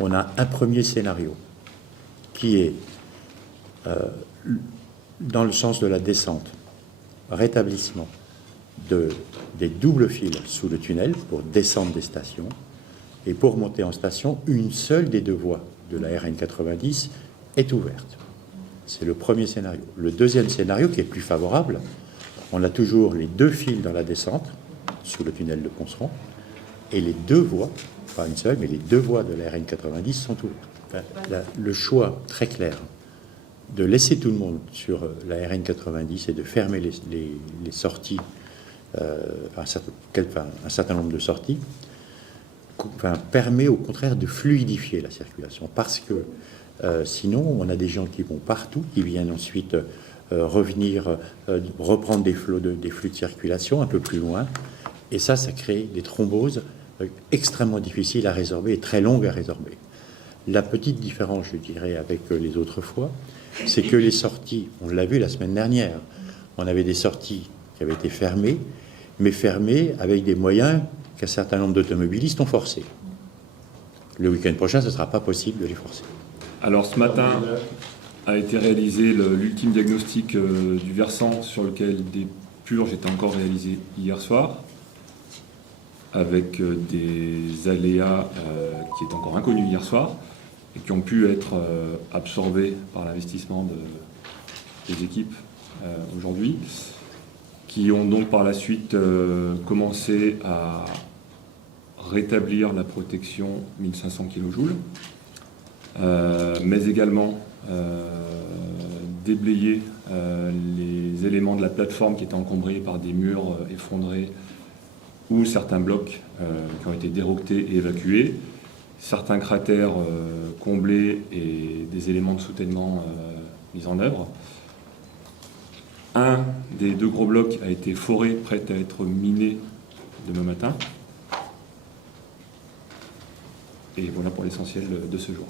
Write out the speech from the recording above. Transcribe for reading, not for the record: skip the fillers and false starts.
on a un premier scénario qui est dans le sens de la descente, rétablissement des doubles fils sous le tunnel pour descendre des stations, et pour monter en station, une seule des deux voies de la RN 90 est ouverte. C'est le premier scénario. Le deuxième scénario, qui est plus favorable, on a toujours les deux fils dans la descente, sous le tunnel de Ponceron, et les deux voies, pas une seule, mais les deux voies de la RN 90 sont ouvertes. Enfin, le choix très clair de laisser tout le monde sur la RN 90 et de fermer les sorties, un certain nombre de sorties, permet au contraire de fluidifier la circulation, parce que sinon on a des gens qui vont partout, qui viennent ensuite revenir, reprendre des flux de circulation un peu plus loin, et ça crée des thromboses extrêmement difficiles à résorber et très longues à résorber. La petite différence, je dirais, avec les autres fois, c'est que les sorties, on l'a vu la semaine dernière, on avait des sorties qui avaient été fermées, mais fermées avec des moyens qu'un certain nombre d'automobilistes ont forcés. Le week-end prochain, ce ne sera pas possible de les forcer. Alors ce matin a été réalisé l'ultime diagnostic du versant sur lequel des purges étaient encore réalisées hier soir, avec des aléas qui étaient encore inconnus hier soir et qui ont pu être absorbés par l'investissement des équipes aujourd'hui, qui ont donc par la suite commencé à rétablir la protection 1500 kJ, mais également déblayer les éléments de la plateforme qui étaient encombrés par des murs effondrés ou certains blocs qui ont été déroquetés et évacués, certains cratères comblés et des éléments de soutènement mis en œuvre. Un des deux gros blocs a été foré, prêt à être miné demain matin. Et voilà pour l'essentiel de ce jour.